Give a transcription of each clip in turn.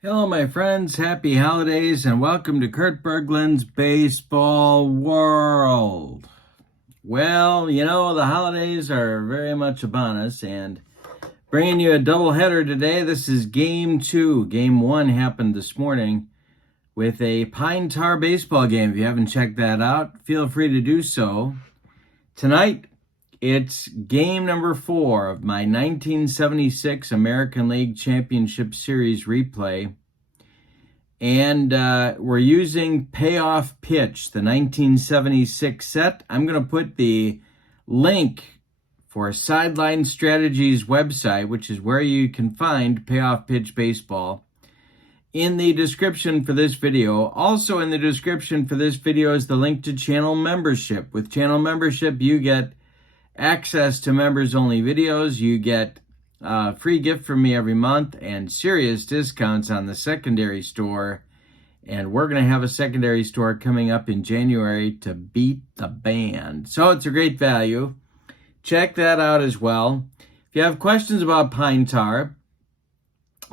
Hello, my friends. Happy holidays and welcome to Kurt Berglund's Baseball World. Well, the holidays are very much upon us, and bringing you a doubleheader today. This is Game 2. Game 1 happened this morning with a Pine Tar baseball game. If you haven't checked that out, feel free to do so. Tonight, it's game number 4 of my 1976 American League Championship Series replay. And we're using Payoff Pitch, the 1976 set. I'm going to put the link for Sideline Strategies website, which is where you can find Payoff Pitch Baseball, in the description for this video. Also in the description for this video is the link to channel membership. With channel membership, you get access to members-only videos. You get free gift from me every month and serious discounts on the secondary store. And we're going to have a secondary store coming up in January to beat the band. So it's a great value. Check that out as well. If you have questions about Pine Tar,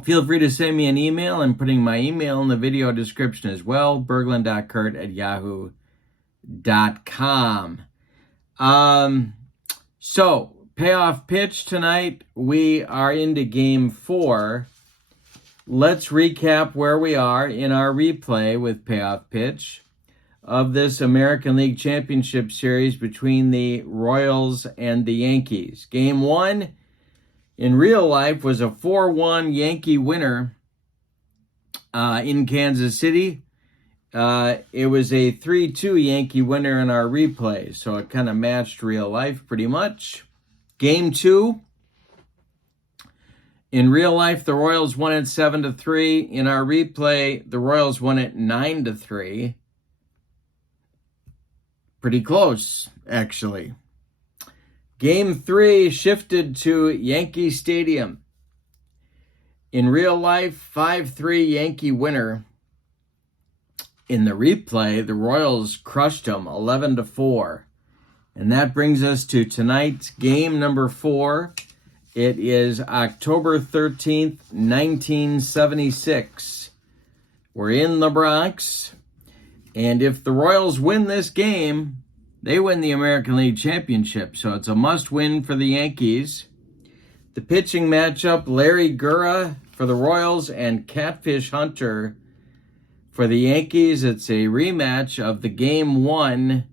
feel free to send me an email. I'm putting my email in the video description as well, berglund.kurt@yahoo.com. So, Payoff Pitch tonight. We are into Game 4. Let's recap where we are in our replay with Payoff Pitch of this American League Championship Series between the Royals and the Yankees. Game 1 in real life was a 4-1 Yankee winner in Kansas City. It was a 3-2 Yankee winner in our replay, so it kind of matched real life pretty much. Game 2, in real life, the Royals won it 7-3. In our replay, the Royals won it 9-3. Pretty close, actually. Game 3 shifted to Yankee Stadium. In real life, 5-3 Yankee winner. In the replay, the Royals crushed them 11-4. And that brings us to tonight's game number 4. It is October 13th, 1976. We're in the Bronx. And if the Royals win this game, they win the American League Championship. So it's a must-win for the Yankees. The pitching matchup, Larry Gura for the Royals and Catfish Hunter for the Yankees. It's a rematch of the Game 1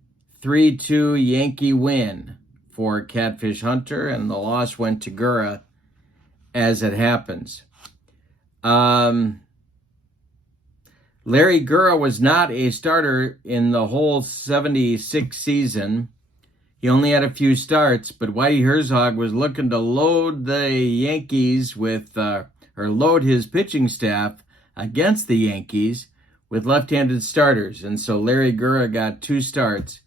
3-2 Yankee win for Catfish Hunter, and the loss went to Gura, as it happens. Larry Gura was not a starter in the whole 76 season. He only had a few starts, but Whitey Herzog was looking to load the Yankees with, or load his pitching staff against the Yankees with left-handed starters, and so Larry Gura got 2 starts.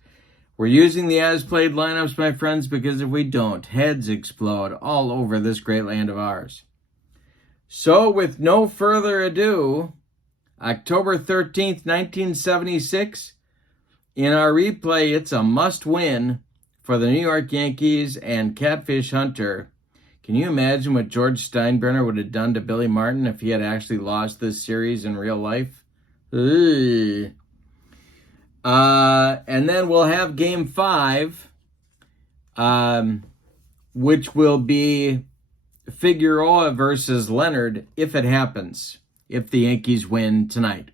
We're using the as-played lineups, my friends, because if we don't, heads explode all over this great land of ours. So, with no further ado, October 13th, 1976, in our replay, it's a must-win for the New York Yankees and Catfish Hunter. Can you imagine what George Steinbrenner would have done to Billy Martin if he had actually lost this series in real life? Ugh. And then we'll have Game 5, which will be Figueroa versus Leonard, if it happens, if the Yankees win tonight.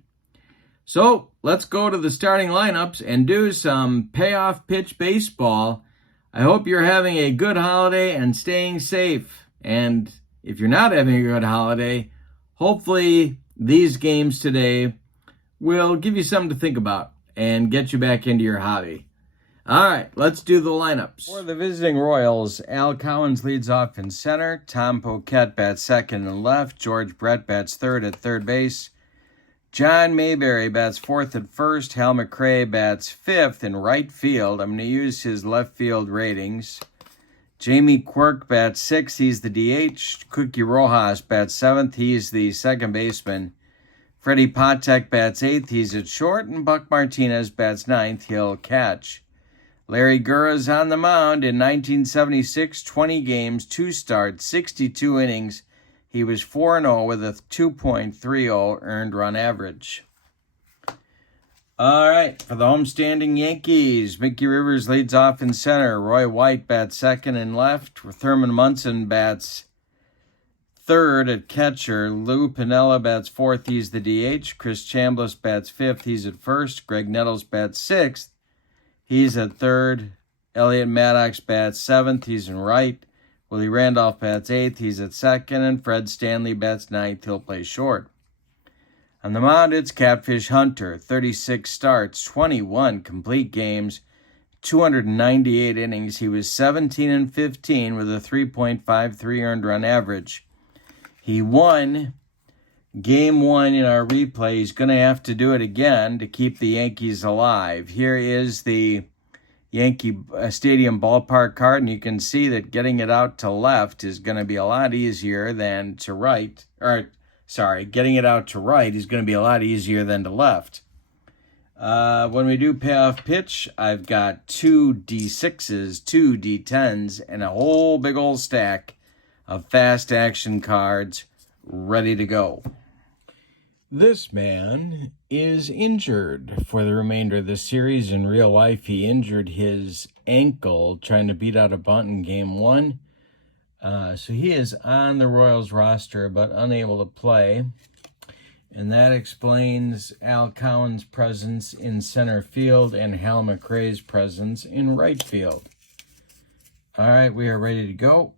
So let's go to the starting lineups and do some Payoff Pitch baseball. I hope you're having a good holiday and staying safe. And if you're not having a good holiday, hopefully these games today will give you something to think about and get you back into your hobby. All right, let's do the lineups. For the visiting Royals, Al Cowens leads off in center. Tom Poquette bats second and left. George Brett bats third at third base. John Mayberry bats fourth at first. Hal McRae bats fifth in right field. I'm going to use his left field ratings. Jamie Quirk bats sixth. He's the DH. Cookie Rojas bats seventh. He's the second baseman. Freddie Patek bats eighth. He's at short. And Buck Martinez bats ninth. He'll catch. Larry Gura's on the mound in 1976, 20 games, 2 starts, 62 innings, He was 4-0 with a 2.30 earned run average. All right, for the homestanding Yankees, Mickey Rivers leads off in center. Roy White bats second and left. Thurman Munson bats third at catcher. Lou Piniella bats fourth. He's the DH. Chris Chambliss bats fifth. He's at first. Greg Nettles bats sixth. He's at third. Elliot Maddox bats seventh. He's in right. Willie Randolph bats eighth. He's at second. And Fred Stanley bats ninth. He'll play short. On the mound, it's Catfish Hunter. 36 starts, 21 complete games, 298 innings. He was 17-15 with a 3.53 earned run average. He won Game 1 in our replay. He's going to have to do it again to keep the Yankees alive. Here is the Yankee Stadium ballpark card, and you can see that getting it out to left is going to be a lot easier than to right. Getting it out to right is going to be a lot easier than to left. When we do payoff pitch, I've got 2 D6s, 2 D10s, and a whole big old stack of fast action cards ready to go. This man is injured for the remainder of the series. In real life, he injured his ankle trying to beat out a bunt in Game 1. So he is on the Royals roster but unable to play. And that explains Al Cowan's presence in center field and Hal McRae's presence in right field. All right, we are ready to go.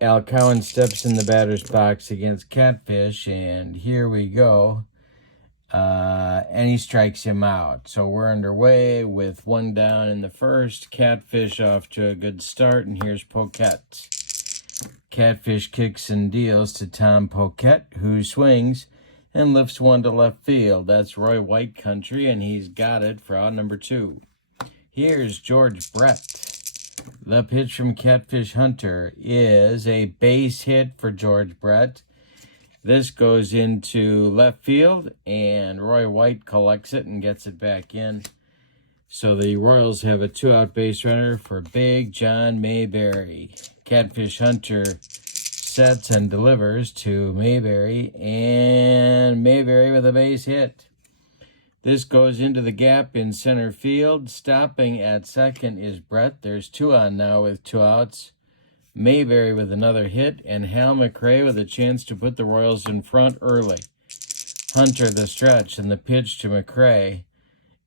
Al Cowan steps in the batter's box against Catfish, and here we go. And he strikes him out. So we're underway with 1 down in the first. Catfish off to a good start, and here's Poquette. Catfish kicks and deals to Tom Poquette, who swings and lifts one to left field. That's Roy White country, and he's got it for out number 2. Here's George Brett. The pitch from Catfish Hunter is a base hit for George Brett. This goes into left field, and Roy White collects it and gets it back in. So the Royals have a 2-out base runner for Big John Mayberry. Catfish Hunter sets and delivers to Mayberry, and Mayberry with a base hit. This goes into the gap in center field. Stopping at second is Brett. There's 2 on now with 2 outs. Mayberry with another hit, and Hal McRae with a chance to put the Royals in front early. Hunter the stretch, and the pitch to McRae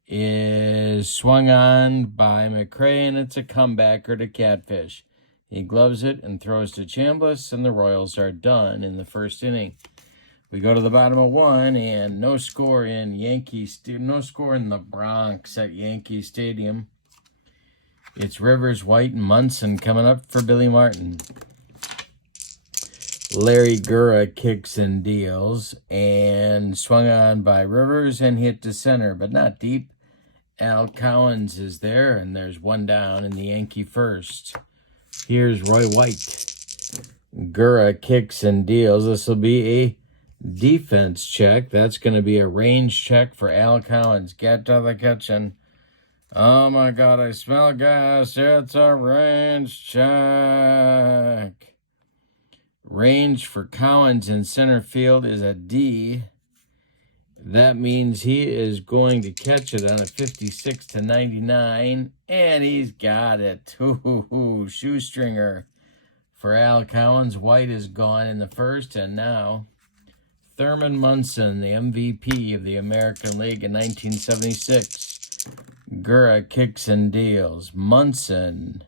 is swung on by McRae, and it's a comebacker to Catfish. He gloves it and throws to Chambliss, and the Royals are done in the first inning. We go to the bottom of 1, and no score in the Bronx at Yankee Stadium. It's Rivers, White, and Munson coming up for Billy Martin. Larry Gura kicks and deals, and swung on by Rivers and hit to center, but not deep. Al Cowens is there, and there's 1 down in the Yankee first. Here's Roy White. Gura kicks and deals. This will be a defense check. That's going to be a range check for Al Cowens. Get to the kitchen. Oh my God, I smell gas. It's a range check. Range for Cowens in center field is a D. That means he is going to catch it on a 56-99, and he's got it. Shoestringer for Al Cowens. White is gone in the first, and now Thurman Munson, the MVP of the American League in 1976. Gura kicks and deals. Munson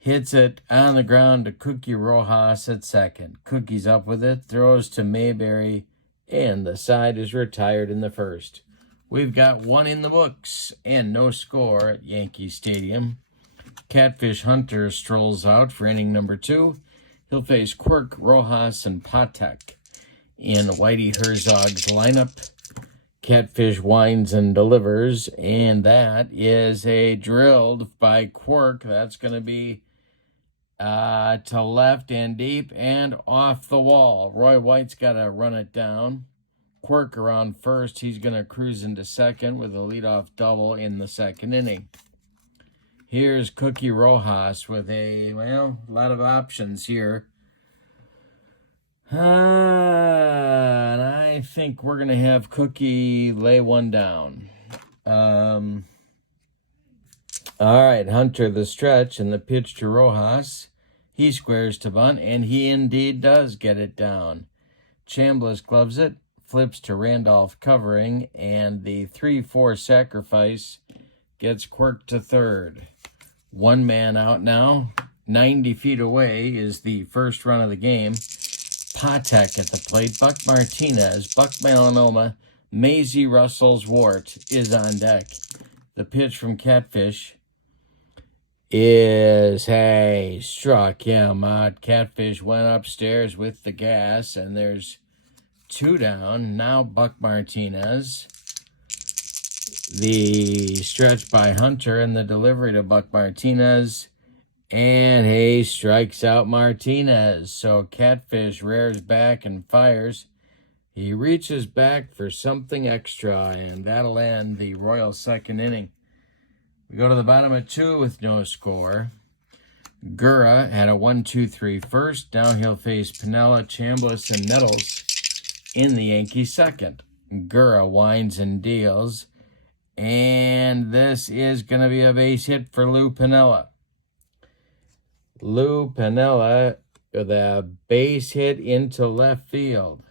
hits it on the ground to Cookie Rojas at second. Cookie's up with it, throws to Mayberry, and the side is retired in the first. We've got 1 in the books and no score at Yankee Stadium. Catfish Hunter strolls out for inning number 2. He'll face Quirk, Rojas, and Patek in Whitey Herzog's lineup. Catfish winds and delivers, and that is a drilled by Quirk. That's going to be to left and deep and off the wall. Roy White's got to run it down. Quirk around first. He's going to cruise into second with a leadoff double in the second inning. Here's Cookie Rojas with a lot of options here. And I think we're going to have Cookie lay one down. All right, Hunter the stretch and the pitch to Rojas. He squares to bunt, and he indeed does get it down. Chambliss gloves it, flips to Randolph covering, and the 3-4 sacrifice gets Quirk to third. One man out now. 90 feet away is the first run of the game. Patek at the plate. Buck Martinez, Buck Melanoma, Maisie Russell's Wart is on deck. The pitch from Catfish is, hey, struck him out. Catfish went upstairs with the gas, and there's two down. Now Buck Martinez. The stretch by Hunter and the delivery to Buck Martinez. And Hayes strikes out Martinez. So Catfish rears back and fires. He reaches back for something extra, and that'll end the Royals' second inning. We go to the bottom of 2 with no score. Gura had a 1-2-3 first. Now he'll face Piniella, Chambliss, and Nettles in the Yankees' second. Gura winds and deals. And this is going to be a base hit for Lou Piniella. Lou Piniella with a base hit into left field.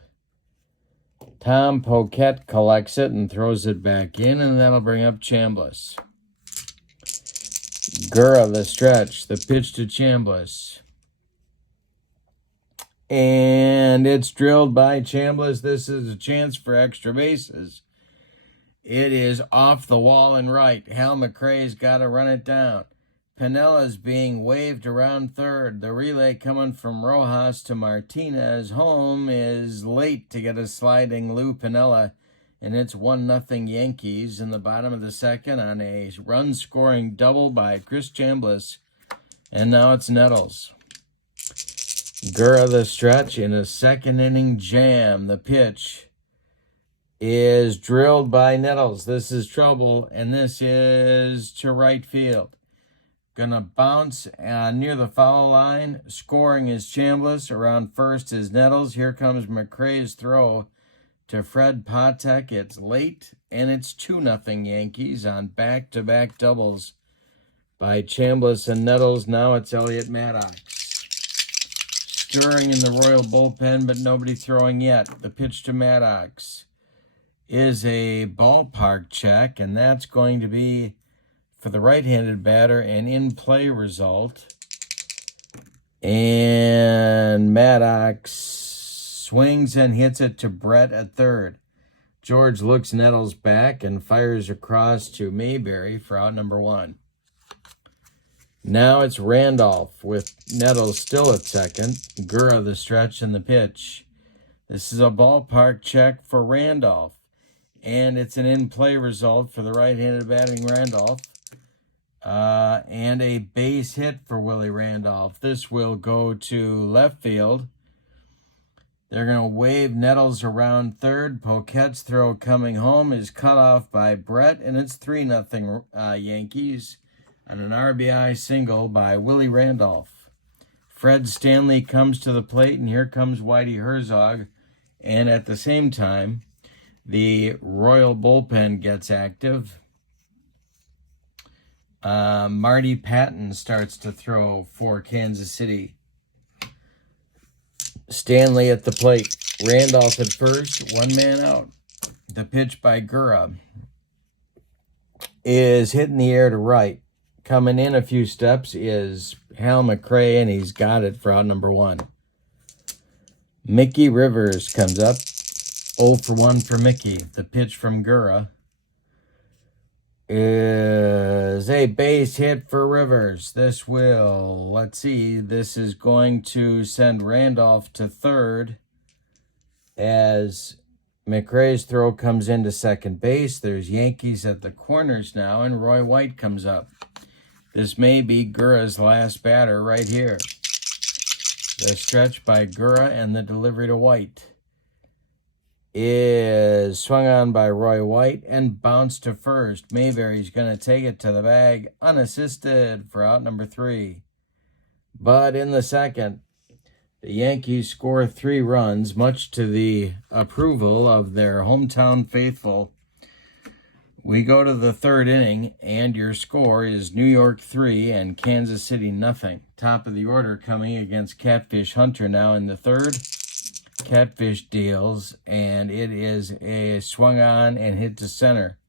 Tom Poquette collects it and throws it back in, and that'll bring up Chambliss. Gura the stretch, the pitch to Chambliss. And it's drilled by Chambliss. This is a chance for extra bases. It is off the wall and right. Hal McRae's got to run it down. Piniella's being waved around third. The relay coming from Rojas to Martinez. Home is late to get a sliding Lou Piniella, and it's 1-0 Yankees in the bottom of the second on a run-scoring double by Chris Chambliss. And now it's Nettles. Gura the stretch in a second inning jam. The pitch is drilled by Nettles. This is trouble, and this is to right field. Gonna bounce near the foul line. Scoring is Chambliss. Around first is Nettles. Here comes McRae's throw to Fred Patek. It's late, and it's 2-0 Yankees on back-to-back doubles by Chambliss and Nettles. Now it's Elliot Maddox. Stirring in the Royal bullpen, but nobody throwing yet. The pitch to Maddox is a ballpark check, and that's going to be, for the right-handed batter, an in-play result. And Maddox swings and hits it to Brett at third. George looks Nettles back and fires across to Mayberry for out number 1. Now it's Randolph with Nettles still at second. Gura the stretch and the pitch. This is a ballpark check for Randolph. And it's an in-play result for the right-handed batting Randolph. And a base hit for Willie Randolph. This will go to left field. They're going to wave Nettles around third. Poquette's throw coming home is cut off by Brett, and it's 3-0 Yankees on an RBI single by Willie Randolph. Fred Stanley comes to the plate, and here comes Whitey Herzog. And at the same time, the Royal bullpen gets active. Marty Patton starts to throw for Kansas City. Stanley at the plate. Randolph at first, one man out. The pitch by Gura is hit in the air to right. Coming in a few steps is Hal McRae, and he's got it for out number 1. Mickey Rivers comes up. 0 for 1 for Mickey. The pitch from Gura is a base hit for Rivers. This will, let's see, this is going to send Randolph to third as McRae's throw comes into second base. There's Yankees at the corners now, and Roy White comes up. This may be Gura's last batter right here. The stretch by Gura and the delivery to White is swung on by Roy White and bounced to first. Mayberry's going to take it to the bag unassisted for out number 3. But in the second, The Yankees score 3 runs, much to the approval of their hometown faithful. We go to the 3rd inning, and your score is New York 3 and Kansas City nothing. Top of the order coming against Catfish Hunter now in the 3rd. Catfish deals, and it is a swung on and hit to center.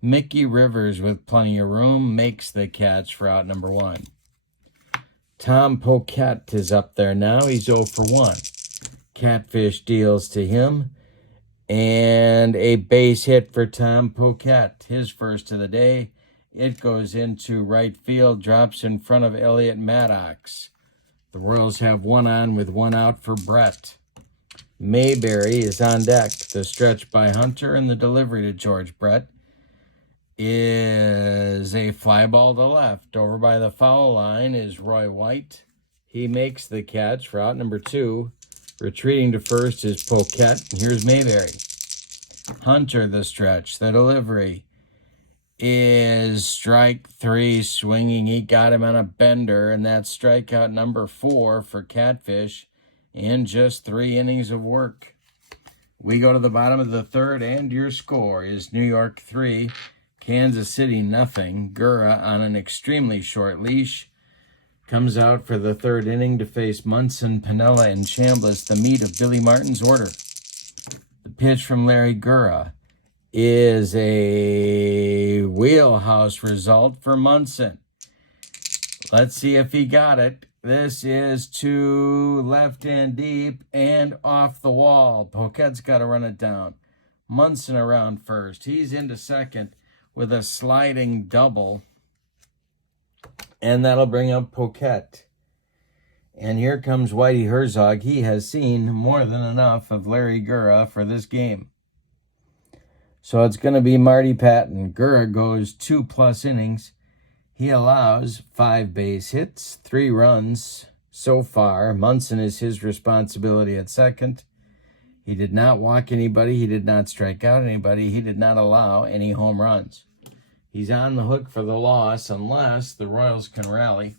Mickey Rivers, with plenty of room, makes the catch for out number 1. Tom Poquette is up there now. He's 0 for 1. Catfish deals to him, and a base hit for Tom Poquette, his first of the day. It goes into right field, drops in front of Elliot Maddox. The Royals have 1 on with 1 out for Brett. Mayberry is on deck. The stretch by Hunter and the delivery to George Brett is a fly ball to left. Over by the foul line is Roy White. He makes the catch for out number 2. Retreating to first is Poquette. Here's Mayberry. Hunter, the stretch. The delivery is strike 3, swinging. He got him on a bender, and that's strikeout number 4 for Catfish in just 3 innings of work. We go to the bottom of the 3rd, and your score is New York 3, Kansas City nothing. Gura, on an extremely short leash, comes out for the 3rd inning to face Munson, Piniella, and Chambliss, the meat of Billy Martin's order. The pitch from Larry Gura is a wheelhouse result for Munson. Let's see if he got it. This is to left and deep and off the wall. Poquette's got to run it down. Munson around first. He's into second with a sliding double. And that'll bring up Poquette. And here comes Whitey Herzog. He has seen more than enough of Larry Gura for this game. So it's going to be Marty Patton. Gura goes 2+ innings. He allows 5 base hits, 3 runs so far. Munson is his responsibility at second. He did not walk anybody. He did not strike out anybody. He did not allow any home runs. He's on the hook for the loss unless the Royals can rally.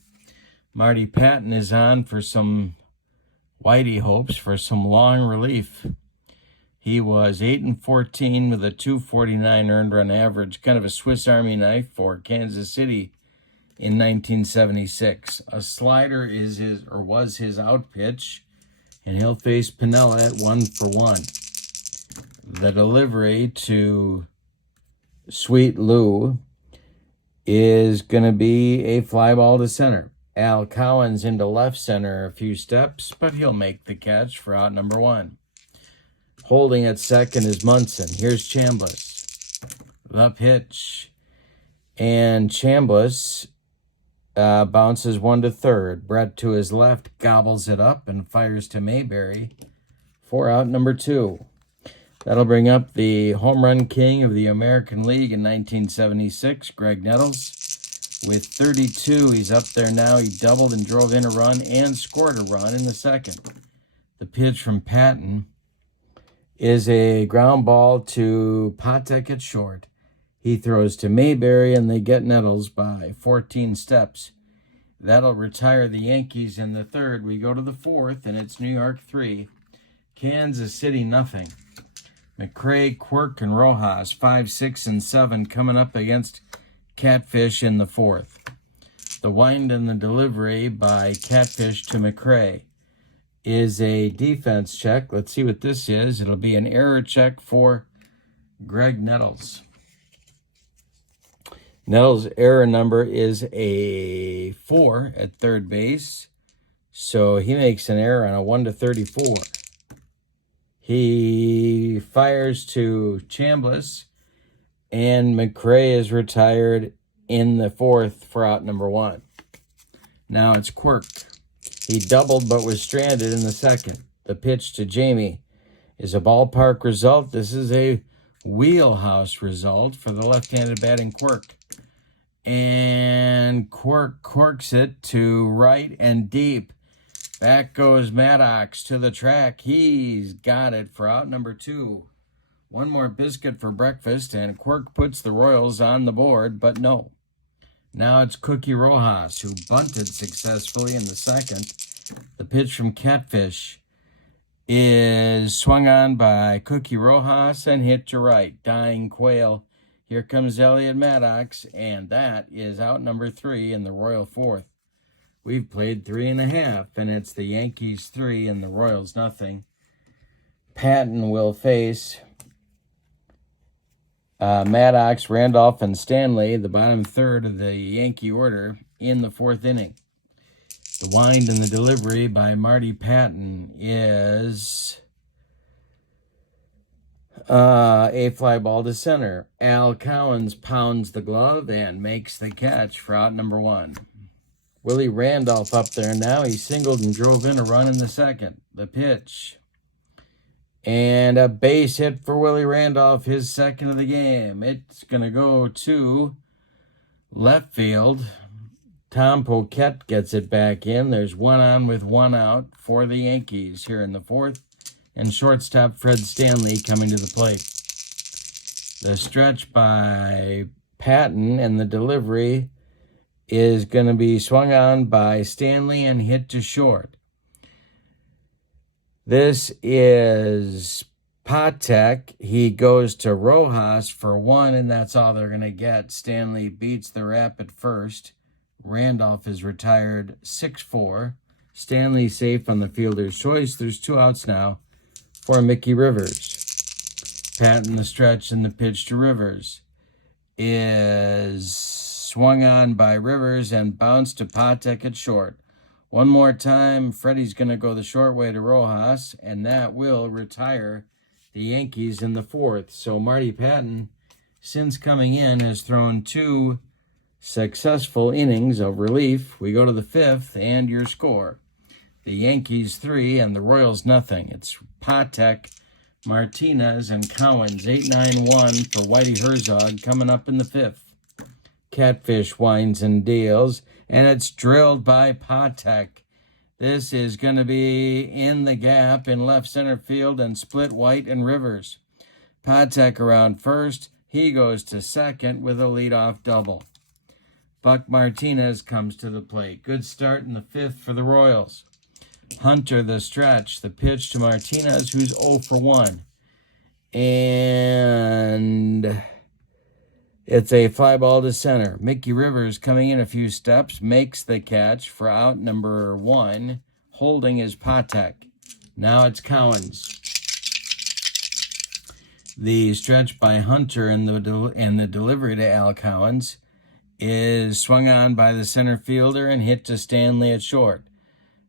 Marty Patton is on for some Whitey hopes for some long relief. He was 8-14 with a .249 earned run average, kind of a Swiss Army knife for Kansas City in 1976. A slider is was his out pitch, and he'll face Piniella at 1 for 1. The delivery to Sweet Lou is going to be a fly ball to center. Al Cowan's into left center a few steps, but he'll make the catch for out number 1. Holding at second is Munson. Here's Chambliss. The pitch. And Chambliss bounces 1 to third. Brett to his left gobbles it up and fires to Mayberry for out number 2. That'll bring up the home run king of the American League in 1976, Greg Nettles. With 32, he's up there now. He doubled and drove in a run and scored a run in the 2nd. The pitch from Patton is a ground ball to Patek at short. He throws to Mayberry, and they get Nettles by 14 steps. That'll retire the Yankees in the 3rd. We go to the 4th, and it's New York 3, Kansas City nothing. McRae, Quirk, and Rojas, 5, 6, and 7, coming up against Catfish in the 4th. The wind and the delivery by Catfish to McRae is a defense check. Let's see what this is. It'll be an error check for Greg Nettles. Nettles' error number is a 4 at third base, so he makes an error on a 1 to 34. He fires to Chambliss, and McRae is retired in the 4th for out number 1. Now it's Quirk. He doubled but was stranded in the 2nd. The pitch to Jamie is a ballpark result. This is a wheelhouse result for the left-handed batting Quirk. And Quirk corks it to right and deep. Back goes Maddox to the track. He's got it for out number 2. One more biscuit for breakfast, and Quirk puts the Royals on the board, but no. Now it's Cookie Rojas, who bunted successfully in the 2nd The pitch from Catfish is swung on by Cookie Rojas and hit to right. Dying Quail. Here comes Elliot Maddox, and that is out number 3 in the Royal 4th. We've played 3.5, and it's the Yankees 3 and the Royals nothing. Patton will face Maddox, Randolph, and Stanley, the bottom third of the Yankee order, in the 4th inning. The wind and the delivery by Marty Patton is a fly ball to center. Al Cowens pounds the glove and makes the catch for out number 1. Willie Randolph up there now. He singled and drove in a run in the 2nd. The pitch. And a base hit for Willie Randolph, his 2nd of the game. It's going to go to left field. Tom Poquette gets it back in. There's 1 on with 1 out for the Yankees here in the 4th. And shortstop Fred Stanley coming to the plate. The stretch by Patton and the delivery is going to be swung on by Stanley and hit to short. This is Patek. He goes to Rojas for 1, and that's all they're going to get. Stanley beats the rap at first. Randolph is retired 6-4. Stanley safe on the fielder's choice. There's 2 outs now for Mickey Rivers. Patton the stretch and the pitch to Rivers is swung on by Rivers and bounced to Patek at short. One more time, Freddie's going to go the short way to Rojas, and that will retire the Yankees in the 4th. So Marty Patton, since coming in, has thrown 2 successful innings of relief. We go to the 5th, and your score. The Yankees 3 and the Royals nothing. It's Patek, Martinez, and Cowens. 8-9-1 for Whitey Herzog coming up in the 5th. Catfish winds and deals, and it's drilled by Patek. This is going to be in the gap in left center field and split White and Rivers. Patek around first. He goes to second with a leadoff double. Buck Martinez comes to the plate. Good start in the 5th for the Royals. Hunter the stretch. The pitch to Martinez, who's 0 for 1. And it's a fly ball to center. Mickey Rivers coming in a few steps, makes the catch for out number 1. Holding is Patek. Now it's Cowens. The stretch by Hunter and the delivery to Al Cowens is swung on by the center fielder and hit to Stanley at short.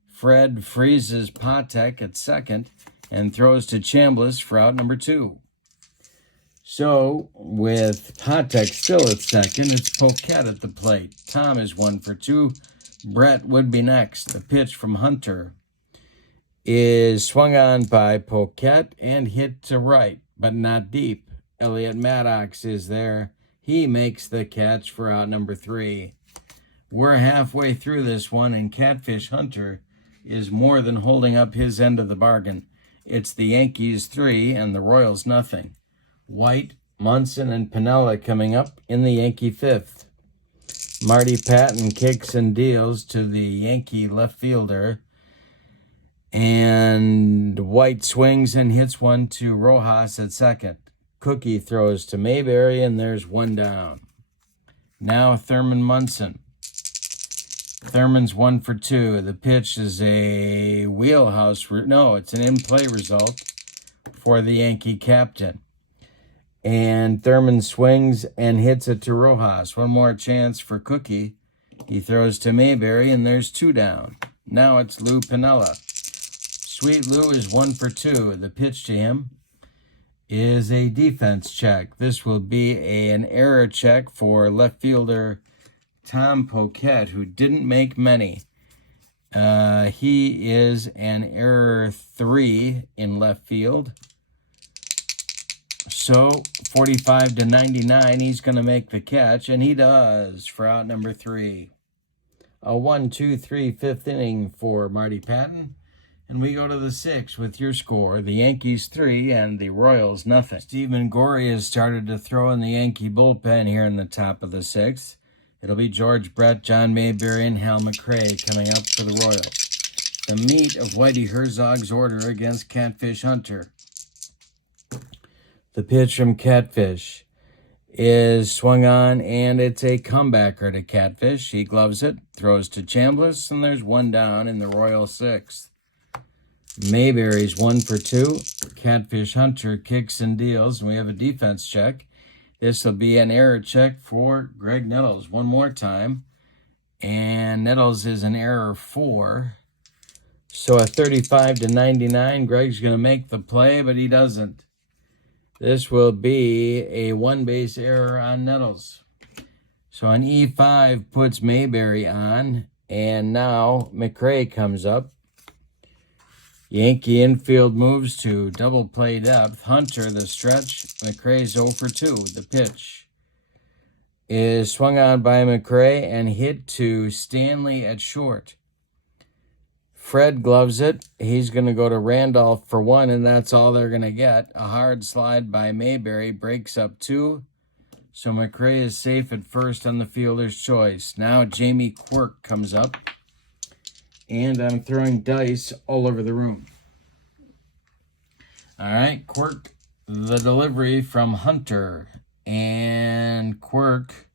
Fred freezes Patek at second and throws to Chambliss for out number 2. So, with Patek still at second, it's Poquette at the plate. Tom is 1 for 2. Brett would be next. The pitch from Hunter is swung on by Poquette and hit to right, but not deep. Elliot Maddox is there. He makes the catch for out number 3. We're halfway through this one, and Catfish Hunter is more than holding up his end of the bargain. It's the Yankees 3 and the Royals nothing. White, Munson, and Piniella coming up in the Yankee 5th. Marty Patton kicks and deals to the Yankee left fielder. And White swings and hits one to Rojas at second. Cookie throws to Mayberry, and there's 1 down. Now Thurman Munson. Thurman's 1 for 2. The pitch is a wheelhouse. It's an in-play result for the Yankee captain. And Thurman swings and hits it to Rojas. One more chance for Cookie. He throws to Mayberry, and there's 2 down. Now it's Lou Piniella. Sweet Lou is 1 for 2. The pitch to him is a defense check. This will be an error check for left fielder Tom Poquette, who didn't make many. He is an error 3 in left field. So 45-99, he's going to make the catch, and he does for out number 3. A 1-2-3 5th inning for Marty Patton. And we go to the 6th with your score. The Yankees 3 and the Royals nothing. Stephen Gura has started to throw in the Yankee bullpen here in the top of the 6th. It'll be George Brett, John Mayberry, and Hal McRae coming up for the Royals. the meat of Whitey Herzog's order against Catfish Hunter. The pitch from Catfish is swung on, and it's a comebacker to Catfish. He gloves it, throws to Chambliss, and there's one down in the Royal sixth. Mayberry's 1 for 2. Catfish Hunter kicks and deals, and we have a defense check. This will be an error check for Greg Nettles one more time. And Nettles is an error 4. So a 35-99. Greg's going to make the play, but he doesn't. This will be a one-base error on Nettles. So an E5 puts Mayberry on, and now McRae comes up. Yankee infield moves to double play depth. Hunter, the stretch. McRae's 0 for 2. The pitch is swung on by McRae and hit to Stanley at short. Fred gloves it. He's going to go to Randolph for 1, and that's all they're going to get. A hard slide by Mayberry breaks up 2. So McRae is safe at first on the fielder's choice. Now Jamie Quirk comes up, and I'm throwing dice all over the room. All right, Quirk, the delivery from Hunter. And Quirk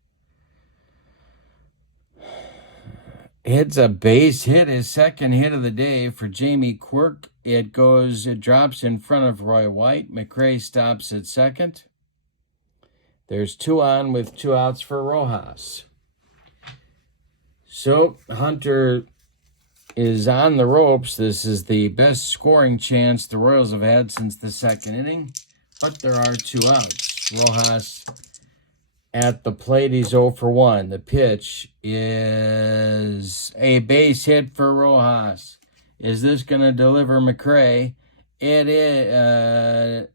hits a base hit, his second hit of the day for Jamie Quirk. It drops in front of Roy White. McRae stops at second. There's 2 on with 2 outs for Rojas. So Hunter is on the ropes. This is the best scoring chance the Royals have had since the second inning, but there are 2 outs. Rojas at the plate, he's 0 for 1. The pitch is a base hit for Rojas. Is this going to deliver McRae? It is.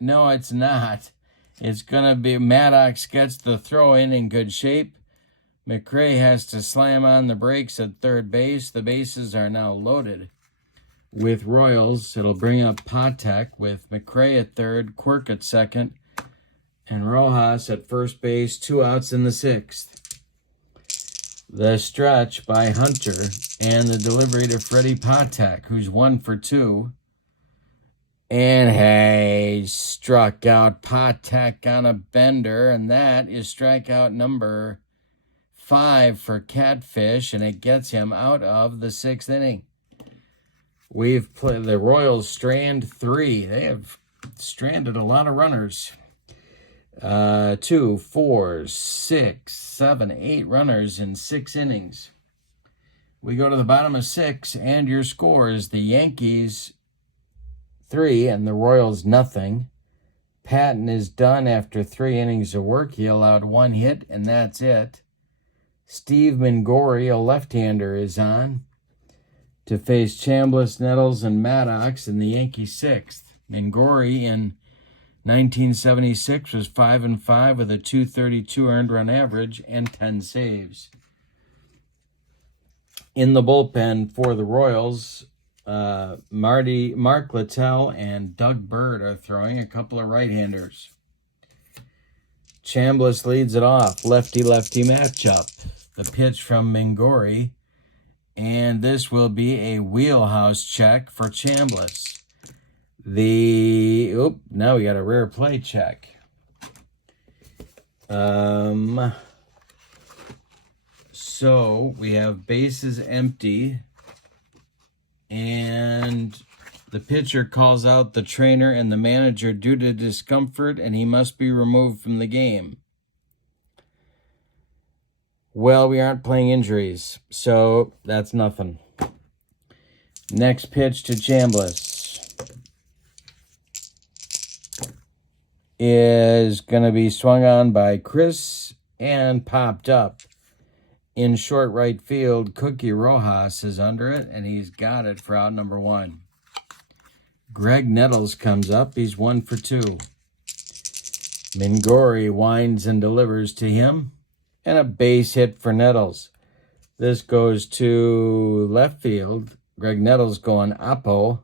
No, it's not. It's going to be Maddox gets the throw in good shape. McRae has to slam on the brakes at third base. The bases are now loaded with Royals. It'll bring up Patek with McRae at third, Quirk at second, and Rojas at first base. 2 outs in the 6th. The stretch by Hunter and the delivery to Freddie Patek, who's 1 for 2. And he struck out Patek on a bender, and that is strikeout number 5 for Catfish, and it gets him out of the 6th inning. We've played the Royals strand 3. They have stranded a lot of runners. 2, 4, 6, 7, 8 runners in 6 innings. We go to the bottom of 6, and your score is the Yankees 3 and the Royals nothing. Patton is done after 3 innings of work. He allowed 1 hit, and that's it. Steve Mingori, a left-hander, is on to face Chambliss, Nettles, and Maddox in the Yankee 6th. Mingori in 1976 was 5-5 with a .232 earned run average and 10 saves. In the bullpen for the Royals, Mark Littell and Doug Bird are throwing, a couple of right-handers. Chambliss leads it off, lefty-lefty matchup. The pitch from Mingori, and this will be a wheelhouse check for Chambliss. Now we got a rare play check. So we have bases empty, and the pitcher calls out the trainer and the manager due to discomfort, and he must be removed from the game. Well, we aren't playing injuries, so that's nothing. Next pitch to Chambliss is going to be swung on by Chris and popped up. In short right field, Cookie Rojas is under it, and he's got it for out number 1. Greg Nettles comes up. He's 1 for 2. Mingori winds and delivers to him, and a base hit for Nettles. This goes to left field. Greg Nettles going oppo.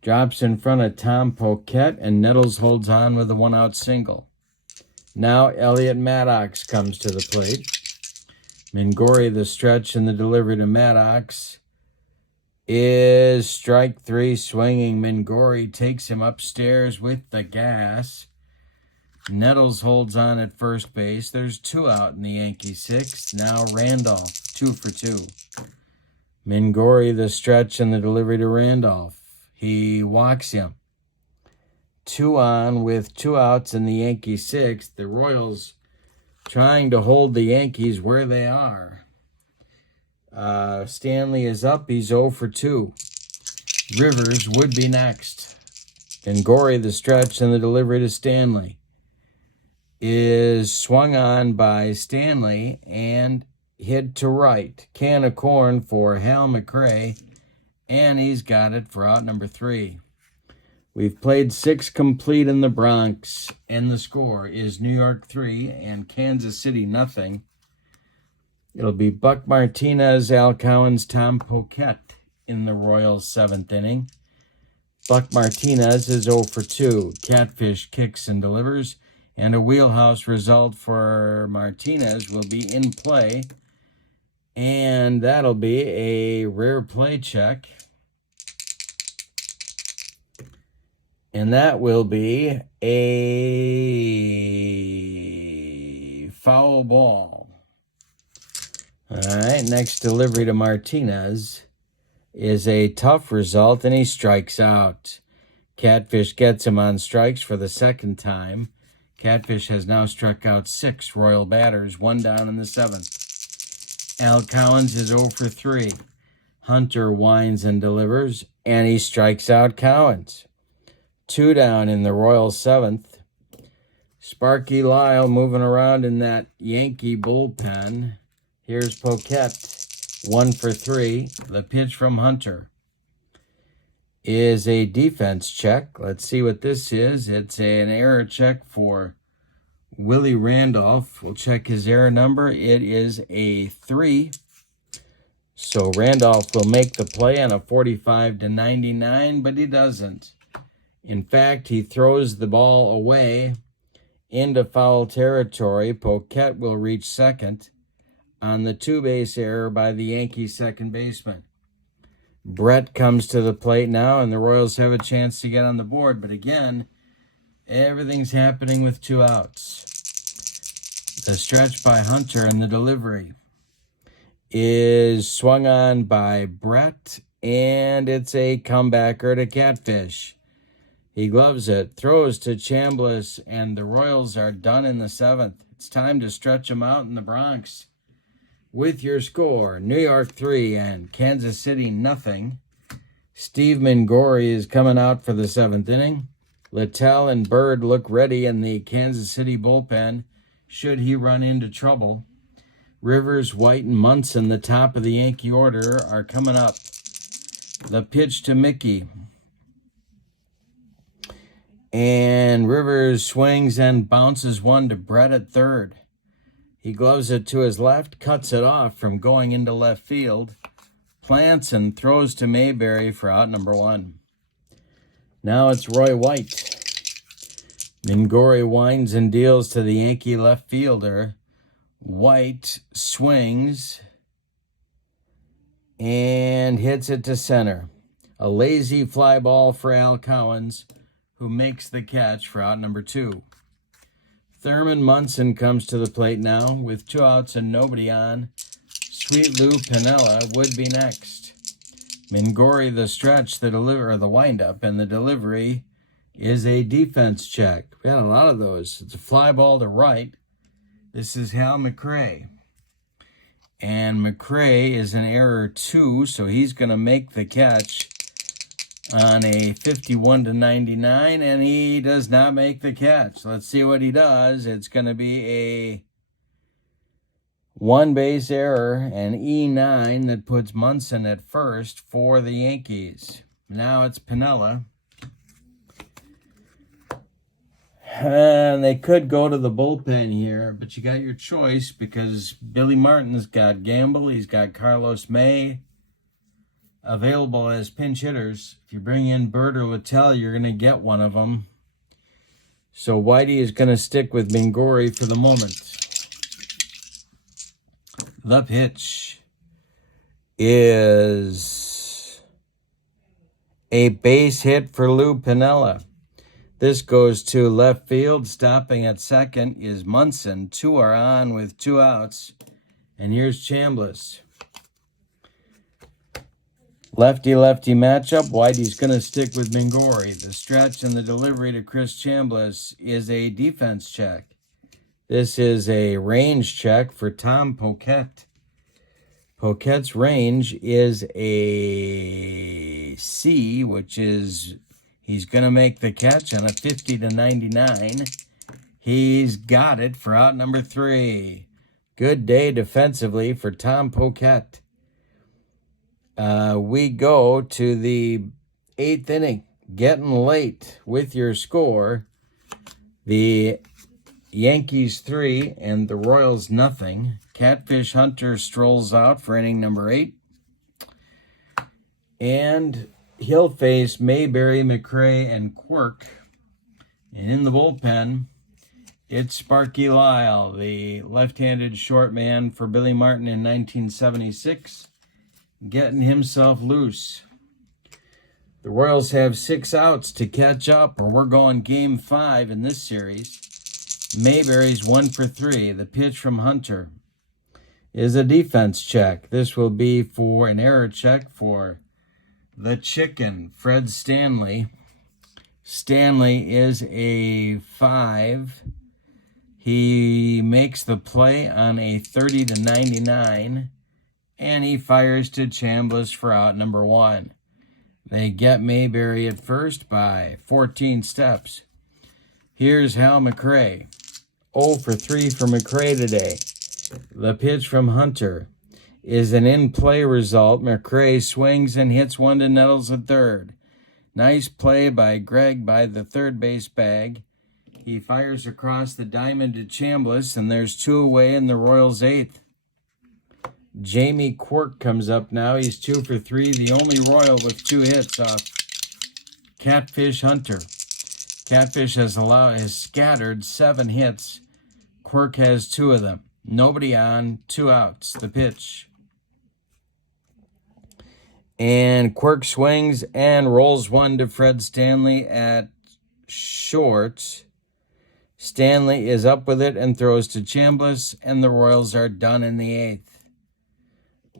Drops in front of Tom Poquette, and Nettles holds on with a 1-out single. Now Elliot Maddox comes to the plate. Mingori the stretch and the delivery to Maddox. is strike three. Swinging. Mingori takes him upstairs with the gas. Nettles holds on at first base. There's 2 out in the Yankee sixth. Now Randolph, 2 for 2. Mingori, the stretch and the delivery to Randolph. He walks him. 2 on with 2 outs in the Yankee sixth. The Royals trying to hold the Yankees where they are. Stanley is up. He's 0 for 2. Rivers would be next. Mingori, the stretch and the delivery to Stanley, is swung on by Stanley and hit to right. Can of corn for Hal McRae, and he's got it for out number 3. We've played 6 complete in the Bronx, and the score is New York 3 and Kansas City nothing. It'll be Buck Martinez, Al Cowens, Tom Poquette in the Royals' 7th inning. Buck Martinez is 0 for 2. Catfish kicks and delivers, and a wheelhouse result for Martinez will be in play, and that'll be a rare play check. And that will be a foul ball. All right, next delivery to Martinez is a tough result, and he strikes out. Catfish gets him on strikes for the 2nd time. Catfish has now struck out 6 Royal batters, 1 down in the 7th. Al Cowens is 0 for 3. Hunter winds and delivers, and he strikes out Cowens. 2 down in the Royal 7th. Sparky Lyle moving around in that Yankee bullpen. Here's Poquette, 1 for 3. The pitch from Hunter is a defense check. Let's see what this is. It's an error check for Willie Randolph. We'll check his error number. It is a 3. So Randolph will make the play on a 45-99, but he doesn't. In fact, he throws the ball away into foul territory. Poquette will reach second on the 2-base error by the Yankees second baseman. Brett comes to the plate now, and the Royals have a chance to get on the board. But again, everything's happening with 2 outs. The stretch by Hunter and the delivery is swung on by Brett, and it's a comebacker to Catfish. He gloves it, throws to Chambliss, and the Royals are done in the 7th. It's time to stretch them out in the Bronx. With your score, New York 3 and Kansas City nothing. Steve Mingori is coming out for the 7th inning. Littell and Bird look ready in the Kansas City bullpen should he run into trouble. Rivers, White, and Munson, the top of the Yankee order, are coming up. The pitch to Mickey. And Rivers swings and bounces one to Brett at third. He gloves it to his left, cuts it off from going into left field, plants and throws to Mayberry for out number 1. Now it's Roy White. Mingori winds and deals to the Yankee left fielder. White swings and hits it to center. A lazy fly ball for Al Cowens, who makes the catch for out number 2. Thurman Munson comes to the plate now with 2 outs and nobody on. Sweet Lou Piniella would be next. Mingori, the stretch, the windup, and the delivery is a defense check. We had a lot of those. It's a fly ball to right. This is Hal McRae. And McRae is an error 2, so he's going to make the catch on a 51-99, and he does not make the catch. Let's see what he does. It's going to be a 1-base error, an E9 that puts Munson at first for the Yankees. Now it's Piniella. And they could go to the bullpen here, but you got your choice because Billy Martin's got Gamble. He's got Carlos May available as pinch hitters. If you bring in Bird or Littell, you're going to get one of them. So Whitey is going to stick with Mingori for the moment. The pitch is A base hit for Lou Piniella. This goes to left field. Stopping at second is Munson. 2 are on with 2 outs. And here's Chambliss. Lefty-lefty matchup. Whitey's going to stick with Mingori. The stretch and the delivery to Chris Chambliss is a defense check. This is a range check for Tom Poquette. Poquette's range is a C, which is he's going to make the catch on a 50-99. He's got it for out number 3. Good day defensively for Tom Poquette. We go to the 8th inning. Getting late with your score. The Yankees 3 and the Royals nothing. Catfish Hunter strolls out for inning number 8. And he'll face Mayberry, McRae, and Quirk. And in the bullpen, it's Sparky Lyle, the left-handed short man for Billy Martin in 1976, getting himself loose. The Royals have 6 outs to catch up, or we're going game 5 in this series. Mayberry's 1 for 3. The pitch from Hunter is a defense check. This will be for an error check for the chicken, Fred Stanley. Stanley is a 5. He makes the play on a 30-99, and he fires to Chambliss for out number 1. They get Mayberry at first by 14 steps. Here's Hal McRae. 0 for 3 for McRae today. The pitch from Hunter is an in-play result. McRae swings and hits one to Nettles at third. Nice play by Greg by the third base bag. He fires across the diamond to Chambliss, and there's 2 away in the Royals' 8th. Jamie Quirk comes up now. He's 2 for 3, the only Royal with 2 hits off Catfish Hunter. Catfish has scattered 7 hits. Quirk has 2 of them. Nobody on, 2 outs. The pitch. And Quirk swings and rolls one to Fred Stanley at short. Stanley is up with it and throws to Chambliss, and the Royals are done in the 8th.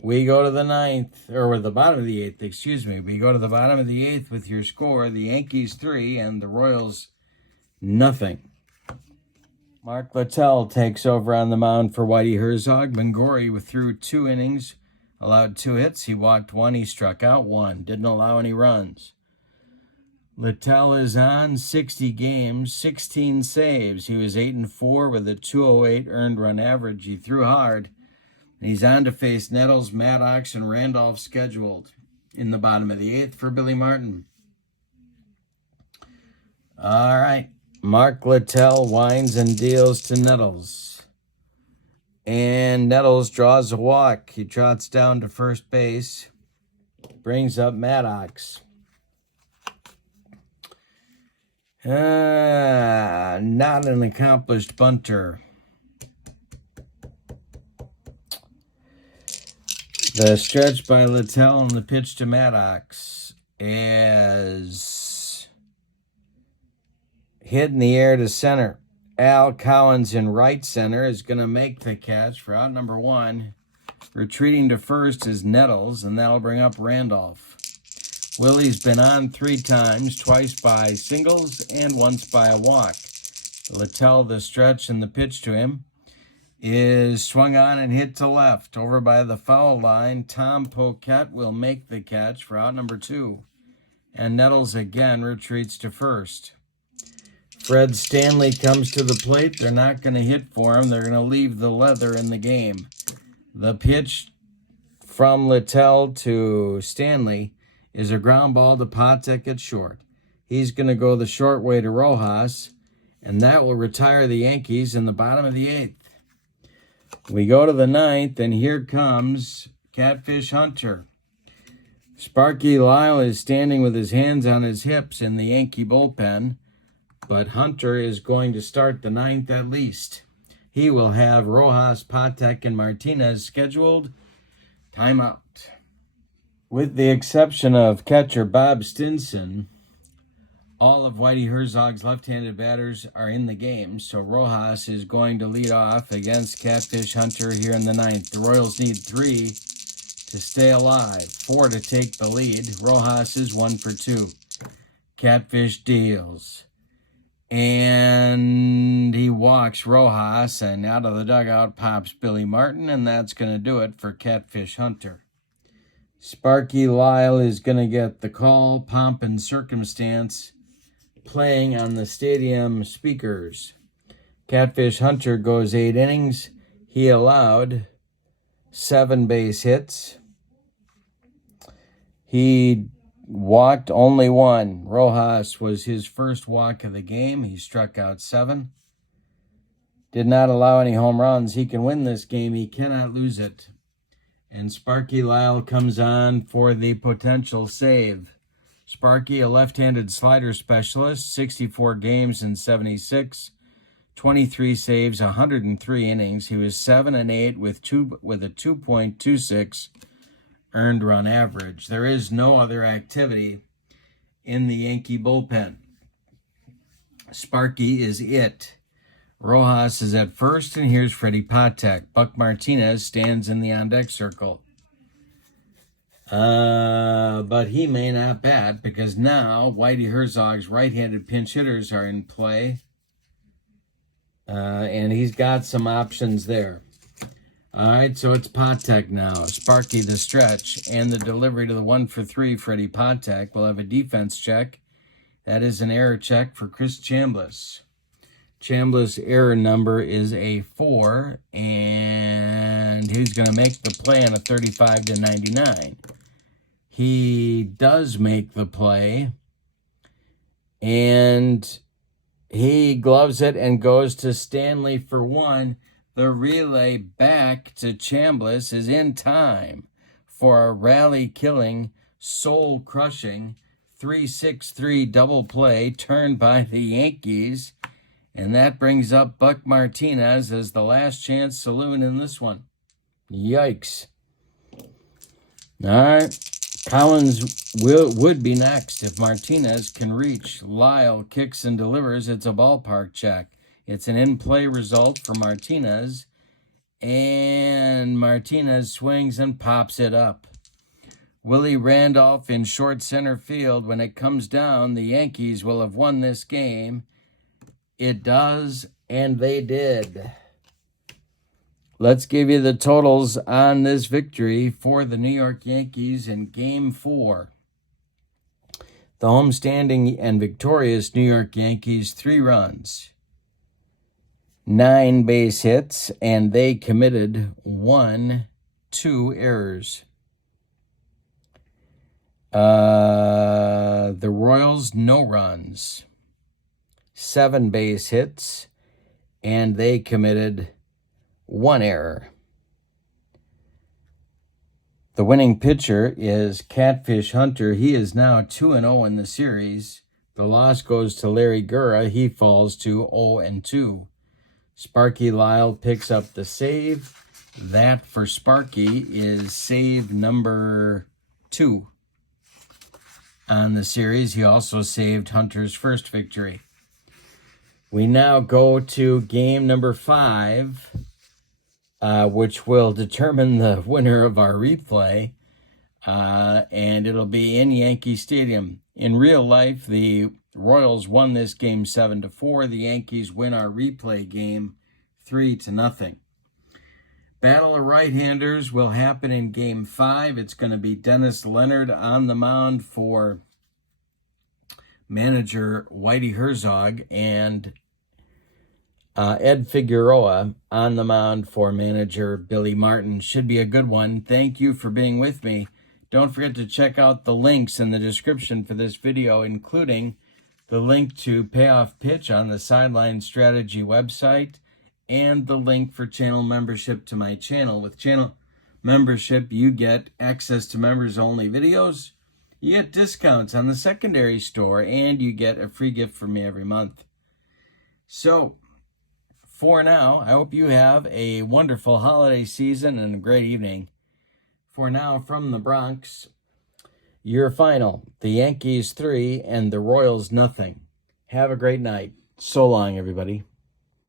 We go to the 9th, or the bottom of the 8th, excuse me. We go to the bottom of the 8th with your score. The Yankees 3 and the Royals nothing. Mark Littell takes over on the mound for Whitey Herzog. Mingori threw 2 innings, allowed 2 hits. He walked 1, he struck out 1, didn't allow any runs. Littell is on 60 games, 16 saves. He was 8-4 with a 208 earned run average. He threw hard. And he's on to face Nettles, Maddox, and Randolph scheduled in the bottom of the 8th for Billy Martin. All right. Mark Littell winds and deals to Nettles. And Nettles draws a walk. He trots down to first base. Brings up Maddox. Not an accomplished bunter. The stretch by Littell and the pitch to Maddox is hit in the air to center. Al Collins in right center is going to make the catch for out number 1. Retreating to first is Nettles, and that'll bring up Randolph. Willie's been on 3 times, twice by singles and once by a walk. Littell, the stretch and the pitch to him, is swung on and hit to left. Over by the foul line, Tom Poquette will make the catch for out number 2. And Nettles again retreats to first. Fred Stanley comes to the plate. They're not going to hit for him. They're going to leave the leather in the game. The pitch from Littell to Stanley is a ground ball to Patek at short. He's going to go the short way to Rojas, and that will retire the Yankees in the bottom of the 8th. We go to the 9th, and here comes Catfish Hunter. Sparky Lyle is standing with his hands on his hips in the Yankee bullpen, but Hunter is going to start the 9th at least. He will have Rojas, Patek, and Martinez scheduled. Timeout. With the exception of catcher Bob Stinson, all of Whitey Herzog's left-handed batters are in the game, so Rojas is going to lead off against Catfish Hunter here in the ninth. The Royals need 3 to stay alive, 4 to take the lead. Rojas is 1 for 2. Catfish deals. And he walks Rojas, and out of the dugout pops Billy Martin, and that's going to do it for Catfish Hunter. Sparky Lyle is going to get the call, pomp and circumstance, playing on the stadium speakers. Catfish Hunter goes 8 innings. He allowed 7 base hits. He walked only 1. Rojas was his first walk of the game. He struck out 7. Did not allow any home runs. He can win this game. He cannot lose it. And Sparky Lyle comes on for the potential save. Sparky, a left-handed slider specialist, 64 games in 76, 23 saves, 103 innings. He was 7-8 with a 2.26 earned run average. There is no other activity in the Yankee bullpen. Sparky is it. Rojas is at first, and here's Freddie Patek. Buck Martinez stands in the on-deck circle. But he may not bat because now Whitey Herzog's right-handed pinch hitters are in play. And he's got some options there. All right, so it's Patek now. Sparky the stretch and the delivery to the 1 for 3 Freddie Patek. Will have a defense check. That is an error check for Chris Chambliss. Chambliss' error number is a 4, and he's going to make the play on a 35-99. He does make the play, and he gloves it and goes to Stanley for 1. The relay back to Chambliss is in time for a rally-killing, soul-crushing 3-6-3 double play turned by the Yankees. And that brings up Buck Martinez as the last chance saloon in this one. Yikes. All right. Collins would be next if Martinez can reach. Lyle kicks and delivers. It's a ballpark check. It's an in-play result for Martinez. And Martinez swings and pops it up. Willie Randolph in short center field. When it comes down, the Yankees will have won this game. It does, and they did. Let's give you the totals on this victory for the New York Yankees in Game 4. The homestanding and victorious New York Yankees, 3 runs, 9 base hits, and they committed 2 errors. The Royals, no runs, 7 base hits, and they committed 1 error. The winning pitcher is Catfish Hunter. He is now 2-0 in the series. The loss goes to Larry Gura. He falls to 0-2. Sparky Lyle picks up the save. That for Sparky is save number 2 on the series. He also saved Hunter's first victory. We now go to game number 5, which will determine the winner of our replay, and it'll be in Yankee Stadium. In real life, the Royals won this game 7-4. The Yankees win our replay game 3-0. Battle of right-handers will happen in game 5. It's going to be Dennis Leonard on the mound for manager Whitey Herzog, and Ed Figueroa on the mound for manager Billy Martin. Should be a good one. Thank you for being with me. Don't forget to check out the links in the description for this video, including the link to Payoff Pitch on the Sideline Strategy website, and the link for channel membership to my channel. With channel membership, you get access to members-only videos, you get discounts on the secondary store, and you get a free gift from me every month. So, for now, I hope you have a wonderful holiday season and a great evening. For now, from the Bronx, Your final, the Yankees 3 and the Royals nothing. Have a great night. So long, everybody.